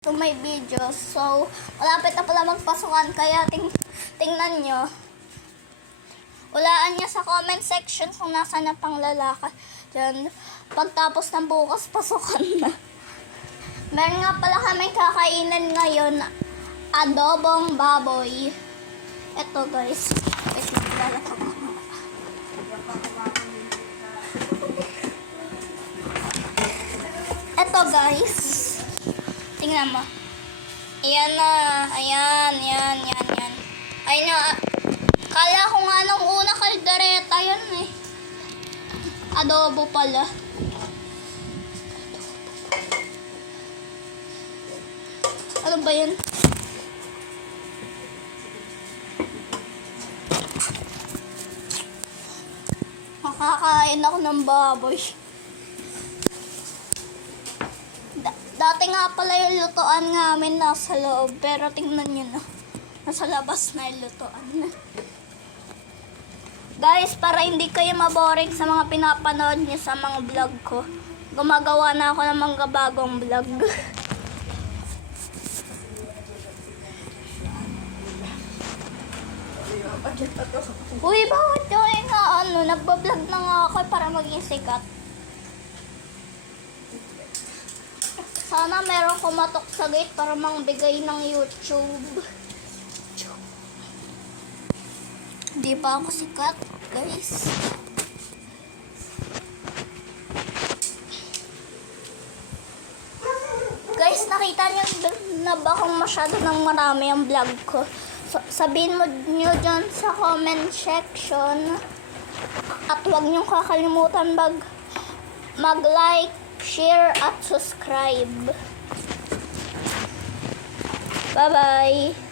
to my videos. So, malapit na pala magpasukan, kaya tingnan nyo. Ulaan nyo sa comment section kung nasa na pang lalaki. Diyan, pagtapos ng bukas, pasukan na. Meron nga pala kaming kakainin ngayon, adobong baboy. Ito guys, wait, lalakad ko. Ito guys, tingnan mo. Ayan na, ayan. Ayun na, kala ko nga nung una kaldereta yun eh. Adobo pala. Ano ba yun? Makakain ako ng baboy. Dati nga pala yung lutuan namin nasa loob, pero tingnan nyo na. Nasa labas na yung lutuan na. Guys, para hindi kayo maboring sa mga pinapanood nyo sa mga vlog ko, gumagawa na ako ng mga bagong vlog. Uy, bakit yung nagbablog na nga ako para maging sikat? Sana meron kumatok sa gate para mangbigay ng YouTube. Di pa ako sikat, guys. Guys, nakita niyo na ba kung masyado ng marami ang vlog ko? Sabihin mo nyo dyan sa comment section. At huwag nyo kakalimutan mag-like, share, at subscribe. Bye-bye!